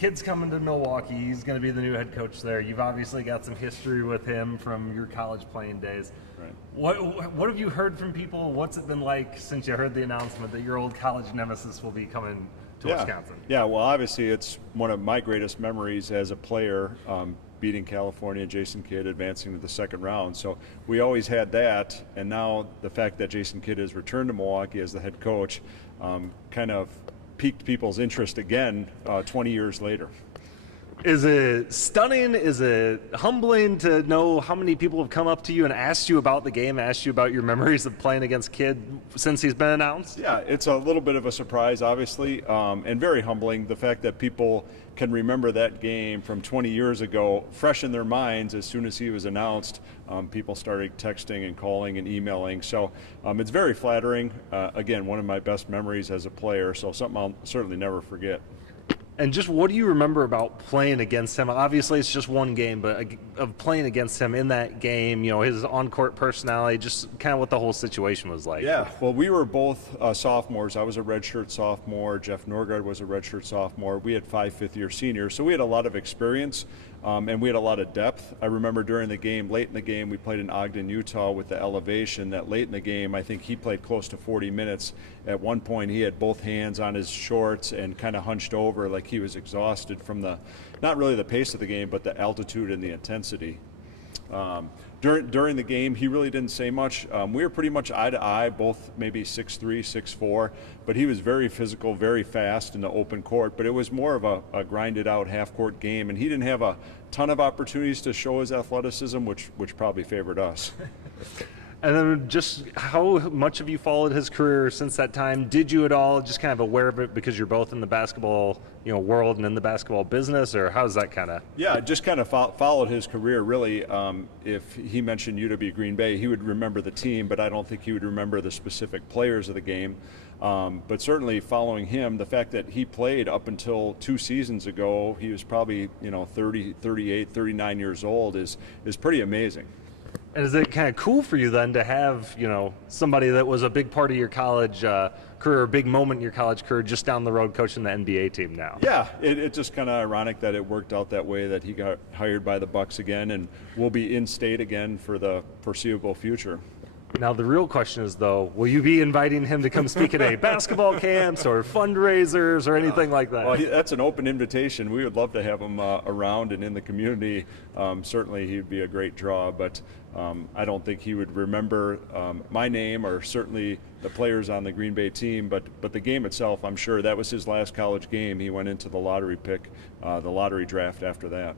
kid's coming to Milwaukee. He's going to be the new head coach there. You've obviously got some history with him from your college playing days. Right. What have you heard from people? What's it been like since you heard the announcement that your old college nemesis will be coming to Wisconsin? Yeah, well, obviously it's one of my greatest memories as a player, beating California, Jason Kidd, advancing to the second round. So we always had that, and now the fact that Jason Kidd has returned to Milwaukee as the head coach kind of piqued people's interest again 20 years later. Is it stunning? Is it humbling to know how many people have come up to you and asked you about the game, asked you about your memories of playing against Kidd since he's been announced? Yeah, it's a little bit of a surprise, obviously, and very humbling. The fact that people can remember that game from 20 years ago fresh in their minds as soon as he was announced. People started texting and calling and emailing. So it's very flattering. Again, one of my best memories as a player, so something I'll certainly never forget. And just what do you remember about playing against him? Obviously, it's just one game, but of playing against him in that game, you know, his on-court personality, just kind of what the whole situation was like. Yeah, well, we were both sophomores. I was a redshirt sophomore. Jeff Norbert was a redshirt sophomore. We had 5 fifth-year seniors, so we had a lot of experience, and we had a lot of depth. I remember during the game, late in the game, we played in Ogden, Utah with the elevation. That late in the game, I think he played close to 40 minutes. At one point, he had both hands on his shorts and kind of hunched over like he was exhausted from not really the pace of the game, but the altitude and the intensity. During the game, he really didn't say much. We were pretty much eye to eye, both maybe 6'3", 6'4", but he was very physical, very fast in the open court, but it was more of a grinded out half-court game, and he didn't have a ton of opportunities to show his athleticism, which probably favored us. And then just how much have you followed his career since that time? Did you at all just kind of aware of it because you're both in the basketball, you know, world and in the basketball business, or how's that kind of? Yeah, I just kind of followed his career, really. If he mentioned UW Green Bay, he would remember the team, but I don't think he would remember the specific players of the game. But certainly following him, the fact that he played up until 2 seasons ago, he was probably, 30, 38, 39 years old, is pretty amazing. And is it kind of cool for you then to have, somebody that was a big part of your college career, a big moment in your college career, just down the road coaching the NBA team now? Yeah, it's just kind of ironic that it worked out that way, that he got hired by the Bucks again and will be in state again for the foreseeable future. Now the real question is, though, will you be inviting him to come speak at any basketball camps or fundraisers or anything like that? Well, that's an open invitation. We would love to have him around and in the community. Certainly he would be a great draw, but I don't think he would remember my name or certainly the players on the Green Bay team, but the game itself, I'm sure that was his last college game. He went into the lottery pick, the lottery draft after that.